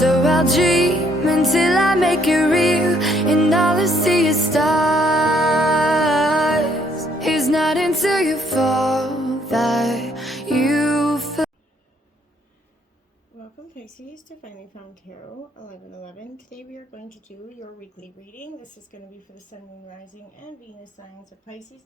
So I'll dream until I make it real, and all I see is stars. It's not until you fall that you feel. Welcome, Pisces, to Finally Found Tarot 1111. Today we are going to do your weekly reading. This is going to be for the Sun, Moon, Rising, and Venus signs of Pisces.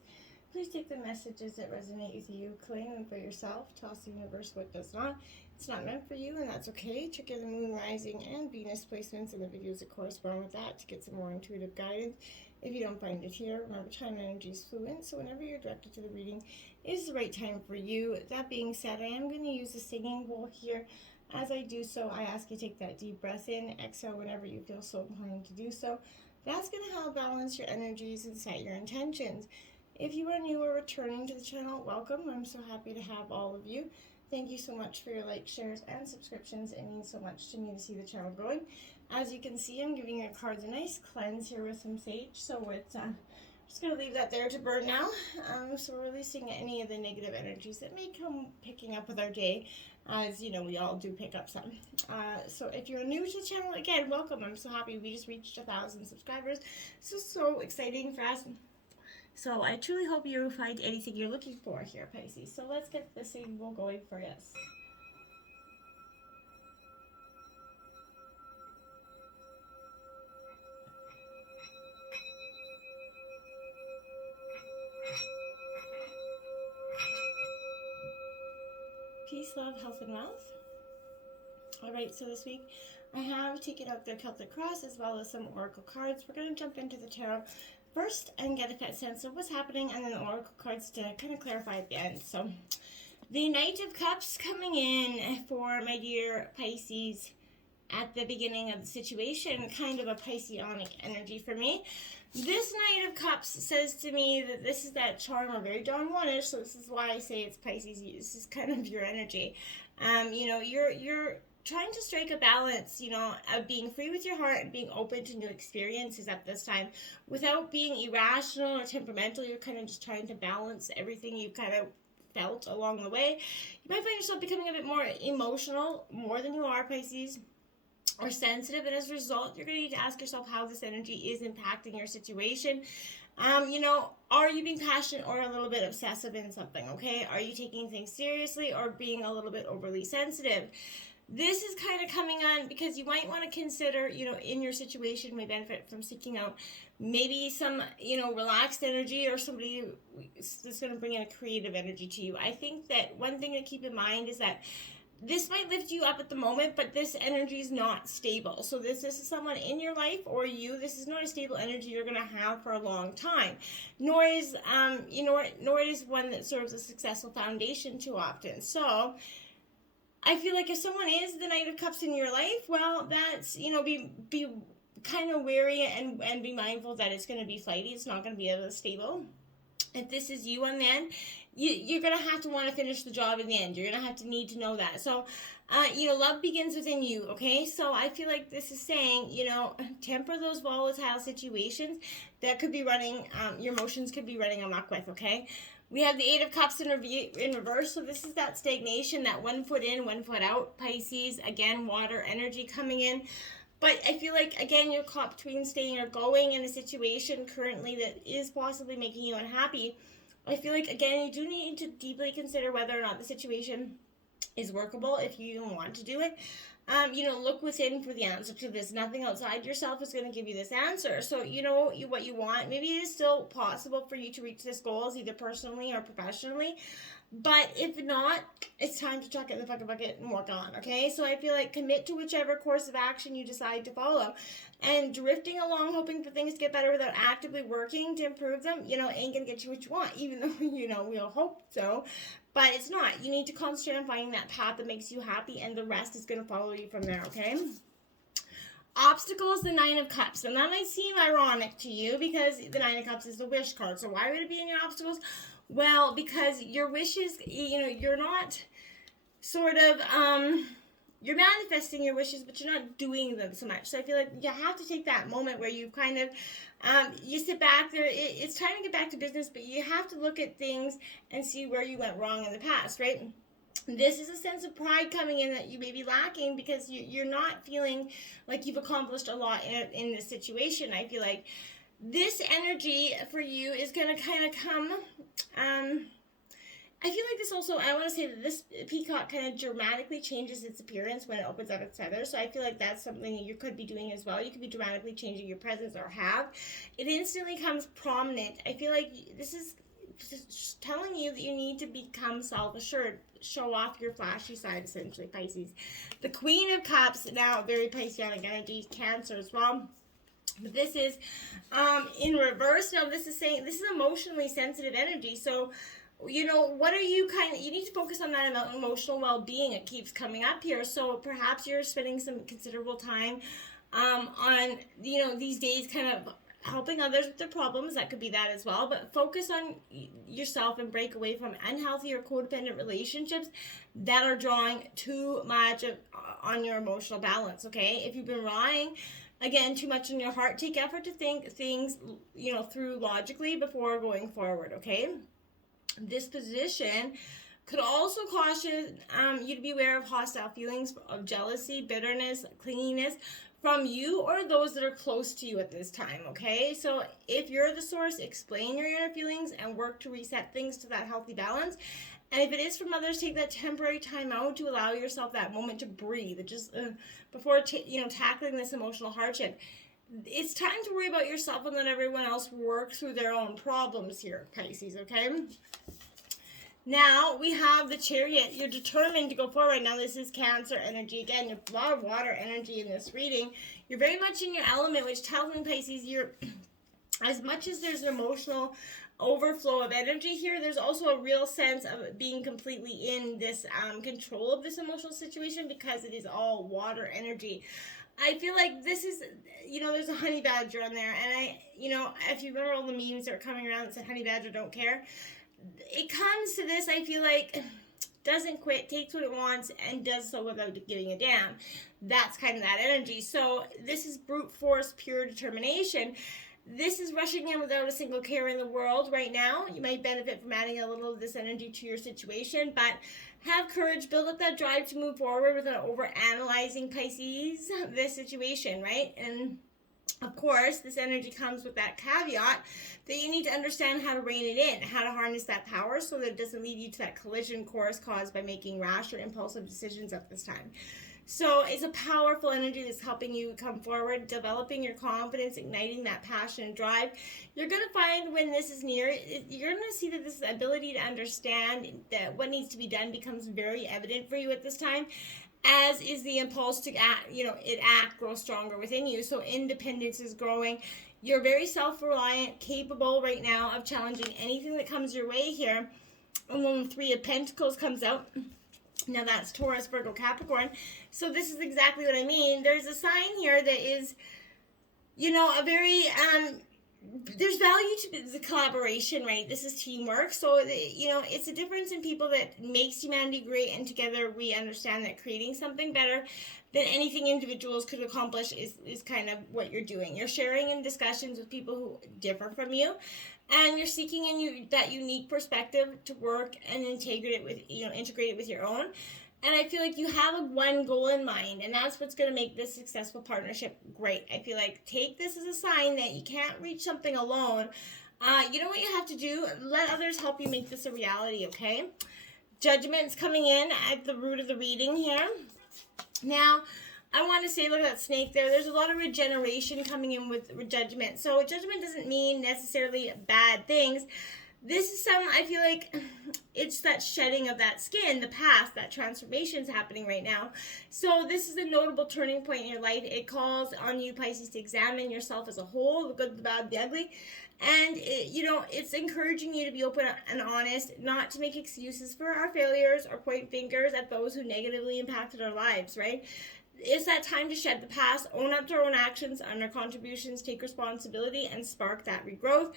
Please take the messages that resonate with you, claim them for yourself, toss the universe what does not. It's not meant for you, and that's okay. Check out the Moon, Rising, and Venus placements and the videos that correspond with that to get some more intuitive guidance. If you don't find it here, remember time energy is fluent, so whenever you're directed to the reading is the right time for you. That being said, I am going to use the singing bowl here. As I do so, I ask you to take that deep breath in, exhale whenever you feel so inclined to do so. That's going to help balance your energies and set your intentions. If you are new or returning to the channel, welcome. I'm so happy to have all of you. Thank you so much for your likes, shares, and subscriptions. It means so much to me to see the channel growing. As you can see, I'm giving your cards a nice cleanse here with some sage. So it's just going to leave that there to burn now. So we're releasing any of the negative energies that may come picking up with our day. As you know, we all do pick up some. So if you're new to the channel, again, welcome. I'm so happy we just reached 1,000 subscribers. This is so exciting for us. So I truly hope you find anything you're looking for here, Pisces. So let's get the singing bowl going for us. Peace, love, health, and wealth. Alright, so this week I have taken out the Celtic Cross as well as some Oracle cards. We're going to jump into the tarot first and get a sense of what's happening, and then the Oracle cards to kind of clarify at the end. So, the Knight of Cups coming in for my dear Pisces at the beginning of the situation, kind of a Pisceonic energy for me. This Knight of Cups says to me that this is that charm, or very Don Juanish, so this is why I say it's Pisces. This is kind of your energy. You know, you're trying to strike a balance, you know, of being free with your heart and being open to new experiences at this time without being irrational or temperamental. You're kind of just trying to balance everything you kind of felt along the way. You might find yourself becoming a bit more emotional, more than you are, Pisces, or sensitive, and as a result, you're going to need to ask yourself how this energy is impacting your situation. You know, are you being passionate or a little bit obsessive in something, okay? Are you taking things seriously or being a little bit overly sensitive? This is kind of coming on because you might want to consider, you know, in your situation may benefit from seeking out maybe some, you know, relaxed energy or somebody that's going to bring in a creative energy to you. I think that one thing to keep in mind is that this might lift you up at the moment, but this energy is not stable. So this is someone in your life or you. This is not a stable energy you're going to have for a long time. Nor is nor it is one that serves a successful foundation too often. So I feel like if someone is the Knight of Cups in your life, well, that's, you know, be kind of wary and be mindful that it's going to be flighty. It's not going to be as stable. If this is you on the end, you're going to have to want to finish the job in the end. You're going to have to need to know that. So, you know, love begins within you, okay? So I feel like this is saying, you know, temper those volatile situations that could be running, your emotions could be running amok with, okay? We have the Eight of Cups in reverse, so this is that stagnation, that 1 foot in, 1 foot out, Pisces. Again, water energy coming in. But I feel like, again, you're caught between staying or going in a situation currently that is possibly making you unhappy. I feel like, again, you do need to deeply consider whether or not the situation is workable if you even want to do it. You know, look within for the answer to this. Nothing outside yourself is going to give you this answer. So, you know what you want. Maybe it is still possible for you to reach this goals, either personally or professionally. But if not, it's time to chuck it in the fucking bucket and work on, okay? So I feel like commit to whichever course of action you decide to follow. And drifting along, hoping for things to get better without actively working to improve them, you know, ain't gonna get you what you want, even though, you know, we all hope so. But it's not. You need to concentrate on finding that path that makes you happy, and the rest is gonna follow you from there, okay? Obstacles, the Nine of Cups. And that might seem ironic to you because the Nine of Cups is the wish card. So why would it be in your obstacles? Well, because your wishes, you know, you're not sort of, you're manifesting your wishes, but you're not doing them so much. So I feel like you have to take that moment where you kind of, you sit back there. It's time to get back to business, but you have to look at things and see where you went wrong in the past, right? This is a sense of pride coming in that you may be lacking because you're not feeling like you've accomplished a lot in this situation. I feel like this energy for you is going to kind of come. I feel like this also, I want to say that this peacock kind of dramatically changes its appearance when it opens up its feathers. So I feel like that's something that you could be doing as well. You could be dramatically changing your presence or have. It instantly comes prominent. I feel like this is just telling you that you need to become self-assured. Show off your flashy side, essentially, Pisces. The Queen of Cups, now very Pisceanic energy, Cancer as well. But this is in reverse. Now, this is saying this is emotionally sensitive energy. So, you know, what are you you need to focus on that emotional well-being. It keeps coming up here. So perhaps you're spending some considerable time on, you know, these days kind of helping others with their problems. That could be that as well. But focus on yourself and break away from unhealthy or codependent relationships that are drawing too much on your emotional balance, okay? If you've been relying again too much on your heart, take effort to think things, you know, through logically before going forward, okay? This position could also caution you to be aware of hostile feelings of jealousy, bitterness, clinginess from you or those that are close to you at this time, okay? So if you're the source, explain your inner feelings and work to reset things to that healthy balance. And if it is from others, take that temporary time out to allow yourself that moment to breathe, just before tackling this emotional hardship. It's time to worry about yourself and let everyone else work through their own problems here, Pisces, okay? Now, we have the Chariot. You're determined to go forward. Now, this is Cancer energy. Again, you have a lot of water energy in this reading. You're very much in your element, which tells me, Pisces, you're, as much as there's an emotional overflow of energy here, there's also a real sense of being completely in this control of this emotional situation because it is all water energy. I feel like this is, you know, there's a honey badger on there. And if you remember all the memes that are coming around that said honey badger don't care, it comes to this, I feel like, doesn't quit, takes what it wants, and does so without giving a damn. That's kind of that energy. So this is brute force, pure determination. This is rushing in without a single care in the world right now. You might benefit from adding a little of this energy to your situation, but have courage, build up that drive to move forward without over-analyzing, Pisces, this situation, right? And of course, this energy comes with that caveat that you need to understand how to rein it in, how to harness that power so that it doesn't lead you to that collision course caused by making rash or impulsive decisions at this time. So it's a powerful energy that's helping you come forward, developing your confidence, igniting that passion and drive. You're going to find when this is near, you're going to see that this ability to understand that what needs to be done becomes very evident for you at this time, as is the impulse to act, grow stronger within you. So independence is growing. You're very self-reliant, capable right now of challenging anything that comes your way here. And when the Three of Pentacles comes out, now that's Taurus, Virgo, Capricorn. So this is exactly what I mean. There's a sign here that is, a very, there's value to the collaboration, right? This is teamwork. So, it's a difference in people that makes humanity great. And together we understand that creating something better than anything individuals could accomplish is kind of what you're doing. You're sharing in discussions with people who differ from you. And you're seeking in that unique perspective to work and integrate it with your own. And I feel like you have one goal in mind, and that's what's going to make this successful partnership great. I feel like take this as a sign that you can't reach something alone. You know what you have to do? Let others help you make this a reality, okay? Judgment's coming in at the root of the reading here. Now, I want to say, look at that snake there. There's a lot of regeneration coming in with judgment. So judgment doesn't mean necessarily bad things. This is I feel like it's that shedding of that skin, the past, that transformation is happening right now. So this is a notable turning point in your life. It calls on you, Pisces, to examine yourself as a whole, the good, the bad, the ugly. And, it's encouraging you to be open and honest, not to make excuses for our failures or point fingers at those who negatively impacted our lives, right? It's that time to shed the past, own up to our own actions and our contributions, take responsibility, and spark that regrowth.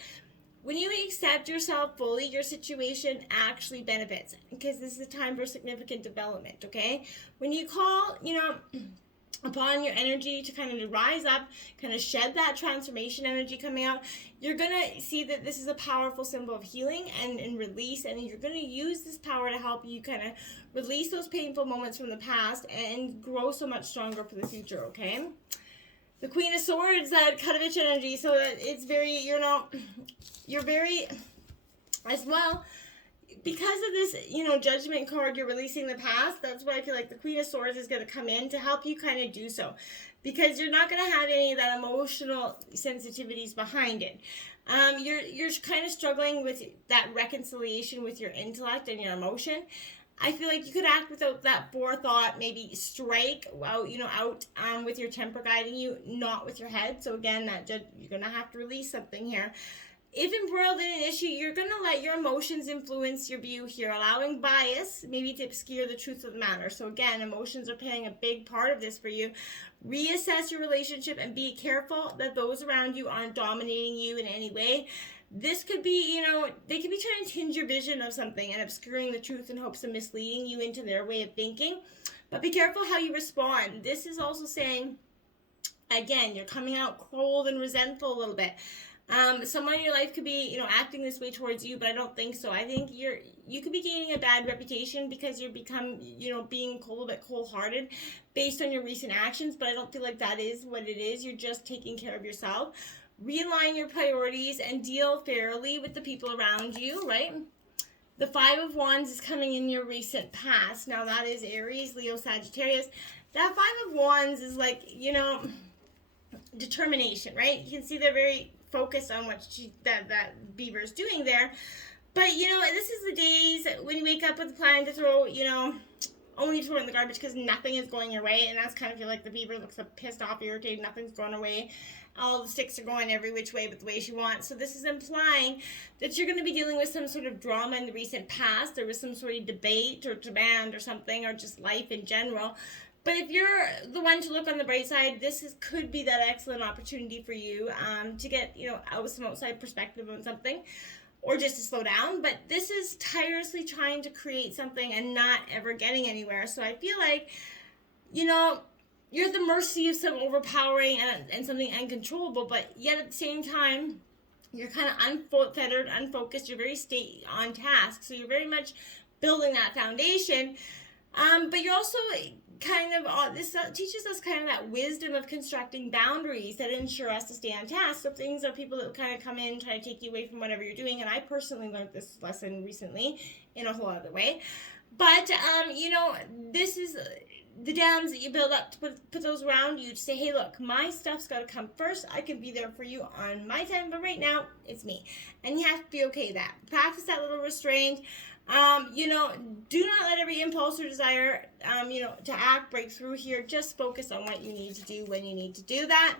When you accept yourself fully, your situation actually benefits, because this is a time for significant development, okay? When you call, upon your energy to kind of rise up, kind of shed that transformation energy coming out, you're going to see that this is a powerful symbol of healing and release, and you're going to use this power to help you kind of release those painful moments from the past and grow so much stronger for the future, okay? The Queen of Swords, that Kudovich energy, so that it's very, you're very, as well, because of this, Judgment card, you're releasing the past. That's why I feel like the Queen of Swords is going to come in to help you kind of do so. Because you're not going to have any of that emotional sensitivities behind it. You're kind of struggling with that reconciliation with your intellect and your emotion. I feel like you could act without that forethought, maybe strike out, with your temper guiding you, not with your head. So again, you're going to have to release something here. If embroiled in an issue, you're going to let your emotions influence your view here, allowing bias maybe to obscure the truth of the matter. So again, emotions are playing a big part of this for you. Reassess your relationship and be careful that those around you aren't dominating you in any way. This could be, they could be trying to tinge your vision of something and obscuring the truth in hopes of misleading you into their way of thinking. But be careful how you respond. This is also saying, again, you're coming out cold and resentful a little bit. Someone in your life could be, acting this way towards you, but I don't think so. I think you could be gaining a bad reputation because you become, being a little bit cold-hearted based on your recent actions, but I don't feel like that is what it is. You're just taking care of yourself. Realign your priorities and deal fairly with the people around you, right? The Five of Wands is coming in your recent past. Now that is Aries, Leo, Sagittarius. That Five of Wands is like, determination, right? You can see they're very focused on what that Beaver's doing there. But, this is the days when you wake up with a plan to throw, only to throw it in the garbage because nothing is going your way. And that's kind of feel like the Beaver looks pissed off, irritated, nothing's going away. All the sticks are going every which way but the way she wants. So this is implying that you're going to be dealing with some sort of drama in the recent past. There was some sort of debate or demand or something, or just life in general. But if you're the one to look on the bright side, could be that excellent opportunity for you to get, some outside perspective on something, or just to slow down. But this is tirelessly trying to create something and not ever getting anywhere. So I feel like, you're at the mercy of some overpowering and something uncontrollable, but yet at the same time, you're kind of unfettered, unfocused. You're very on task. So you're very much building that foundation. But you're also kind of, this teaches us kind of that wisdom of constructing boundaries that ensure us to stay on task. So things are people that kind of come in, try to take you away from whatever you're doing. And I personally learned this lesson recently in a whole other way. But, this is the dams that you build up to put those around you to say, hey, look, my stuff's got to come first. I can be there for you on my time, but right now, it's me. And you have to be okay with that. Practice that little restraint. Do not let every impulse or desire, to act break through here. Just focus on what you need to do when you need to do that.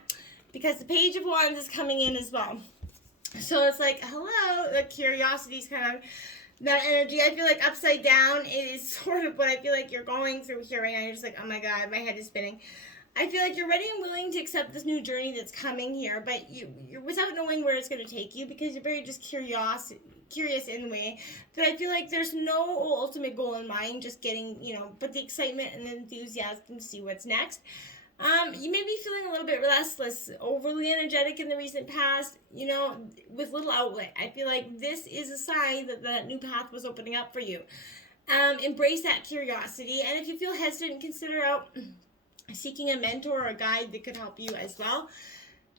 Because the Page of Wands is coming in as well. So it's like, hello, the curiosity's kind of that energy. I feel like upside down is sort of what I feel like you're going through here right now. You're just like, oh my God, my head is spinning. I feel like you're ready and willing to accept this new journey that's coming here, but you're without knowing where it's going to take you, because you're very just curious in the way that I feel like there's no ultimate goal in mind, just getting, but the excitement and the enthusiasm to see what's next. You may be feeling a little bit restless, overly energetic in the recent past, with little outlet. I feel like this is a sign that that new path was opening up for you. Embrace that curiosity, and if you feel hesitant, consider out seeking a mentor or a guide that could help you as well.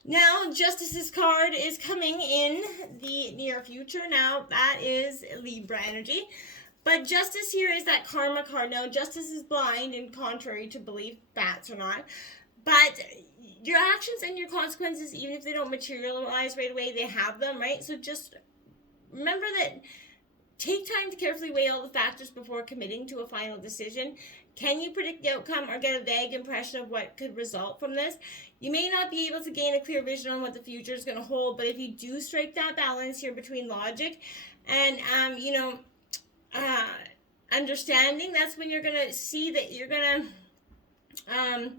Now, Justice's card is coming in the near future. Now, that is Libra energy. But Justice here is that karma card. Now, Justice is blind and contrary to belief, bats or not. But your actions and your consequences, even if they don't materialize right away, they have them, right? So just remember that. Take time to carefully weigh all the factors before committing to a final decision. Can you predict the outcome or get a vague impression of what could result from this? You may not be able to gain a clear vision on what the future is going to hold, but if you do strike that balance here between logic and, understanding, that's when you're going to see that you're going to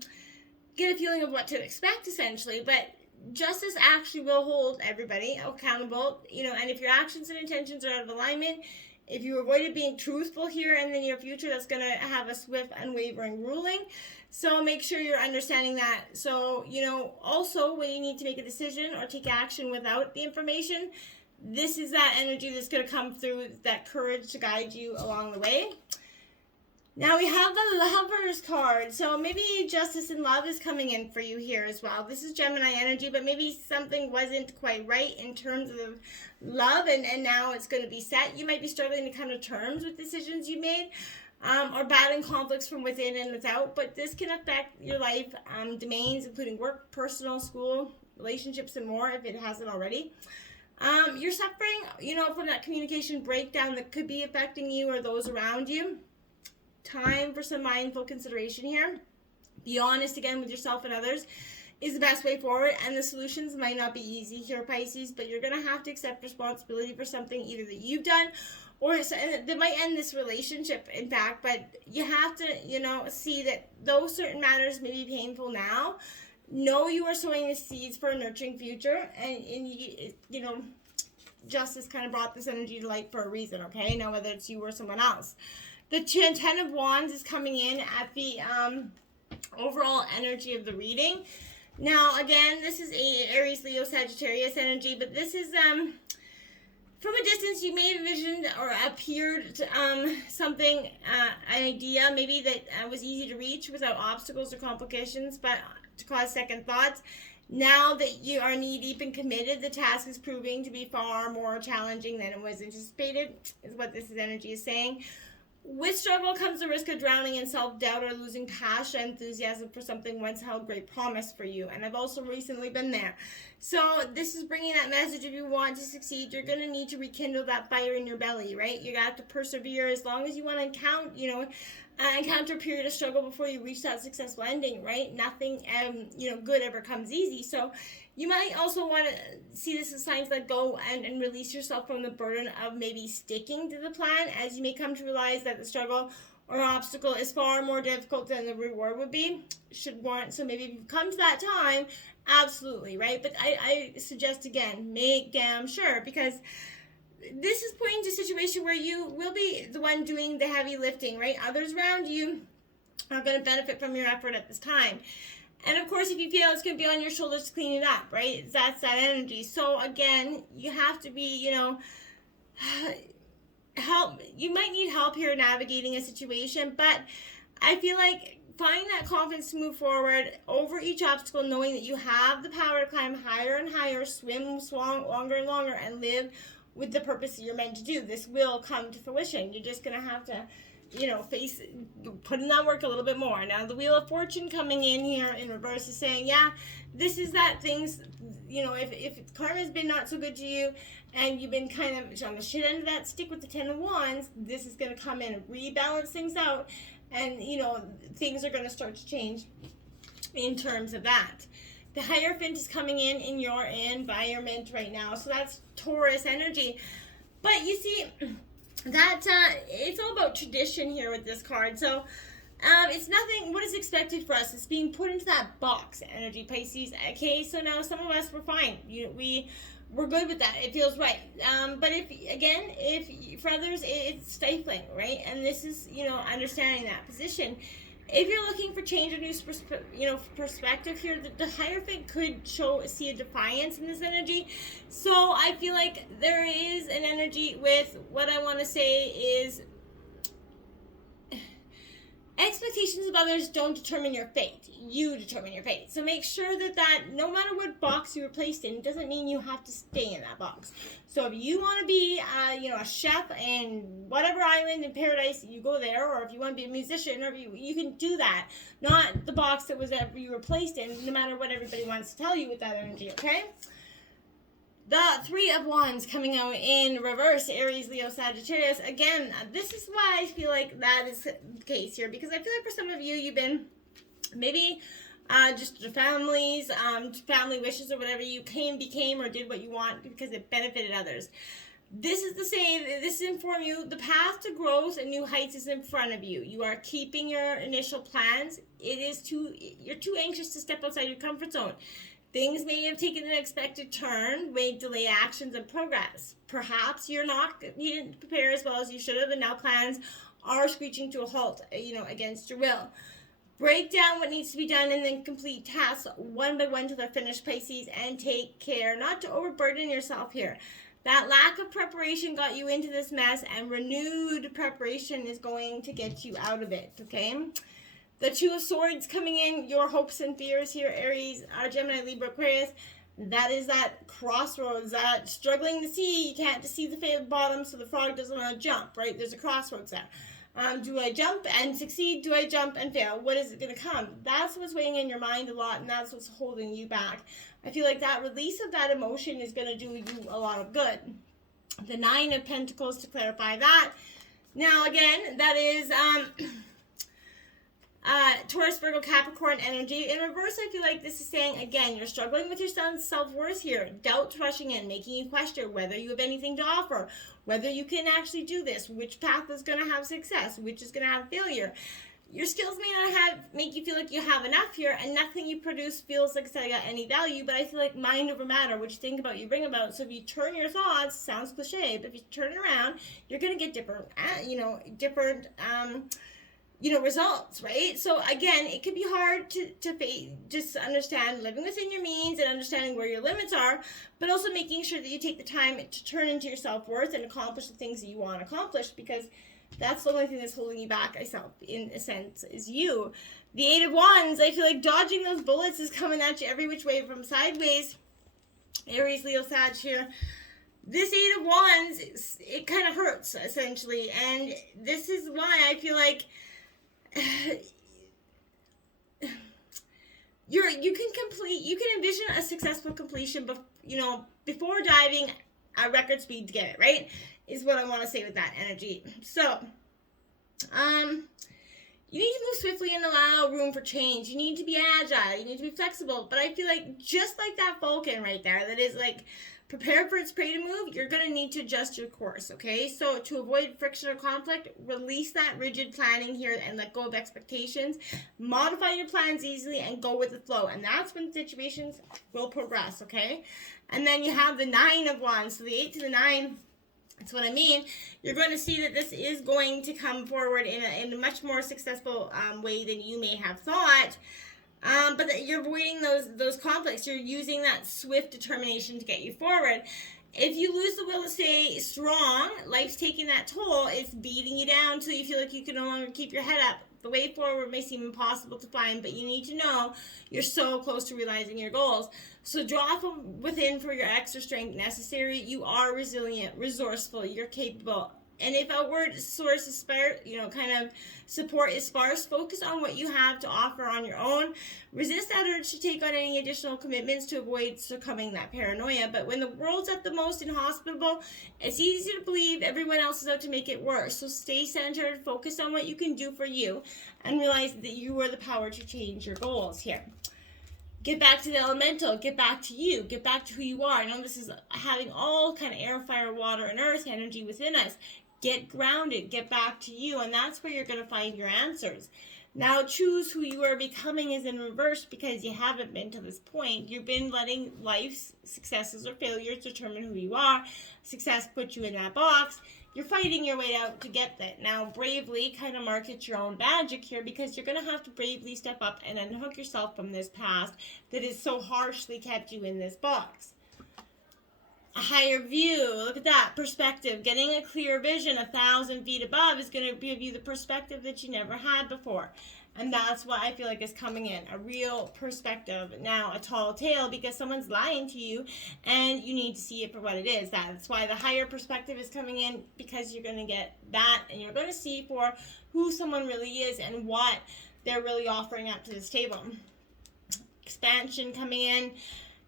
get a feeling of what to expect, essentially. But justice actually will hold everybody accountable, and if your actions and intentions are out of alignment, if you avoided being truthful here in the near future, that's going to have a swift, unwavering ruling. So make sure you're understanding that. So, also when you need to make a decision or take action without the information, this is that energy that's going to come through, that courage to guide you along the way. Now we have the Lovers card. So maybe justice and love is coming in for you here as well. This is Gemini energy, but maybe something wasn't quite right in terms of love, and now it's going to be set. You might be struggling to come to terms with decisions you made, or battling conflicts from within and without, but this can affect your life domains, including work, personal, school, relationships, and more if it hasn't already. You're suffering, from that communication breakdown that could be affecting you or those around you. Time for some mindful consideration here. Be honest again with yourself and others is the best way forward, and the solutions might not be easy here, Pisces, but you're going to have to accept responsibility for something either that you've done or that might end this relationship, in fact, but you have to, see that those certain matters may be painful now. Know you are sowing the seeds for a nurturing future, and justice kind of brought this energy to light for a reason, okay? Now, whether it's you or someone else. The Ten of Wands is coming in at the overall energy of the reading. Now, again, this is a Aries, Leo, Sagittarius energy, but this is from a distance you may have envisioned or appeared something, an idea maybe that was easy to reach without obstacles or complications, but to cause second thoughts. Now that you are knee-deep and committed, the task is proving to be far more challenging than it was anticipated, is what this energy is saying. With struggle comes the risk of drowning in self-doubt or losing passion, enthusiasm for something once held great promise for you. And I've also recently been there. So this is bringing that message. If you want to succeed, you're going to need to rekindle that fire in your belly, right? You got to persevere as long as you want to encounter a period of struggle before you reach that successful ending, right? Nothing, good ever comes easy. So you might also want to see this as signs to let go and release yourself from the burden of maybe sticking to the plan, as you may come to realize that the struggle or obstacle is far more difficult than the reward would be. Should warrant, so maybe if you come to that time, absolutely, right? But I suggest, again, make damn sure, because this is pointing to a situation where you will be the one doing the heavy lifting, right? Others around you are going to benefit from your effort at this time. And of course, if you feel it's going to be on your shoulders to clean it up, right? That's that energy. So again, you have to be, help. You might need help here navigating a situation, but I feel like find that confidence to move forward over each obstacle, knowing that you have the power to climb higher and higher, swim longer and longer, and live with the purpose that you're meant to do. This will come to fruition. You're just going to have to put in that work a little bit more. Now, the Wheel of Fortune coming in here in reverse is saying, yeah, this is that things, if karma's been not so good to you and you've been kind of on the shit end of that, stick with the Ten of Wands. This is going to come in and rebalance things out, and, things are going to start to change in terms of that. The Hierophant is coming in your environment right now, so that's Taurus energy. But you see, that it's all about tradition here with this card. So it's nothing what is expected for us. It's being put into that box energy, Pisces. Okay, so now some of us, we're fine. We're good with that. It feels right. But if for others it's stifling, right? And this is understanding that position. If you're looking for change or new perspective here, the Hierophant could see a defiance in this energy. So I feel like there is an energy with what I want to say is expectations of others don't determine your fate. You determine your fate. So make sure that no matter what box you were placed in, doesn't mean you have to stay in that box. So if you want to be, a chef in whatever island in paradise, you go there. Or if you want to be a musician, or you can do that. Not the box that was ever you were placed in, no matter what everybody wants to tell you with that energy, okay? The Three of Wands coming out in reverse, Aries, Leo, Sagittarius. Again, this is why I feel like that is the case here, because I feel like for some of you, you've been maybe just to families, family wishes or whatever, you became or did what you want because it benefited others. This is to inform you, the path to growth and new heights is in front of you. You are keeping your initial plans. You're too anxious to step outside your comfort zone. Things may have taken an unexpected turn, may delay actions and progress. Perhaps you didn't prepare as well as you should have, and now plans are screeching to a halt, against your will. Break down what needs to be done and then complete tasks one by one till they're finished, Pisces, and take care not to overburden yourself here. That lack of preparation got you into this mess, and renewed preparation is going to get you out of it, okay? The Two of Swords coming in, your hopes and fears here, Aries, Gemini, Libra, Aquarius. That is that crossroads, that struggling to see. You can't just see the bottom, so the frog doesn't want to jump, right? There's a crossroads there. Do I jump and succeed? Do I jump and fail? What is it going to come? That's what's weighing in your mind a lot, and that's what's holding you back. I feel like that release of that emotion is going to do you a lot of good. The Nine of Pentacles, to clarify that. Now, again, that is Taurus, Virgo, Capricorn energy. In reverse, I feel like this is saying, again, you're struggling with your son's self-worth here. Doubts rushing in, making you question whether you have anything to offer, whether you can actually do this, which path is going to have success, which is going to have failure. Your skills may not make you feel like you have enough here, and nothing you produce feels like it's got any value, but I feel like mind over matter. What you think about, you bring about. So if you turn your thoughts, sounds cliche, but if you turn it around, you're going to get different results, right? So again, it could be hard to just understand living within your means and understanding where your limits are, but also making sure that you take the time to turn into your self-worth and accomplish the things that you want to accomplish, because that's the only thing that's holding you back, in a sense, is you. The Eight of Wands, I feel like dodging those bullets is coming at you every which way from sideways. Aries, Leo, Sag here. This Eight of Wands, it kind of hurts, essentially, and this is why I feel like you can envision a successful completion, before diving at record speed to get it, right? Is what I want to say with that energy. So, you need to move swiftly and allow room for change. You need to be agile. You need to be flexible. But I feel like just like that Vulcan right there, that is like prepared for its prey to move, you're going to need to adjust your course, okay? So to avoid friction or conflict, release that rigid planning here and let go of expectations. Modify your plans easily and go with the flow. And that's when situations will progress, okay? And then you have the Nine of Wands. So the 8 to the 9, that's what I mean. You're going to see that this is going to come forward in a much more successful way than you may have thought. But that you're avoiding those conflicts. You're using that swift determination to get you forward. If you lose the will to stay strong, life's taking that toll. It's beating you down until you feel like you can no longer keep your head up. The way forward may seem impossible to find, but you need to know you're so close to realizing your goals. So draw from within for your extra strength necessary. You are resilient, resourceful, you're capable. And if outward source is support is sparse, focus on what you have to offer on your own. Resist that urge to take on any additional commitments to avoid succumbing that paranoia. But when the world's at the most inhospitable, it's easy to believe everyone else is out to make it worse. So stay centered, focus on what you can do for you, and realize that you are the power to change your goals here. Get back to the elemental, get back to you, get back to who you are. I know this is having all kind of air, fire, water, and earth energy within us. Get grounded, get back to you, and that's where you're going to find your answers. Now, choose who you are becoming is in reverse because you haven't been to this point. You've been letting life's successes or failures determine who you are. Success puts you in that box. You're fighting your way out to get that. Now, bravely kind of market your own magic here, because you're going to have to bravely step up and unhook yourself from this past that has so harshly kept you in this box. A higher view, look at that perspective. Getting a clear vision 1,000 feet above is going to give you the perspective that you never had before. And that's what I feel like is coming in, a real perspective. Now, a tall tale because someone's lying to you and you need to see it for what it is. That's why the higher perspective is coming in, because you're going to get that and you're going to see for who someone really is and what they're really offering up to this table. Expansion coming in.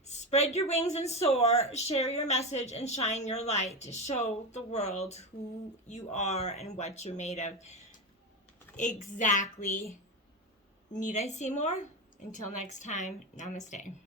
Spread your wings and soar, share your message, and shine your light to show the world who you are and what you're made of. Exactly. Need I say more? Until next time, namaste.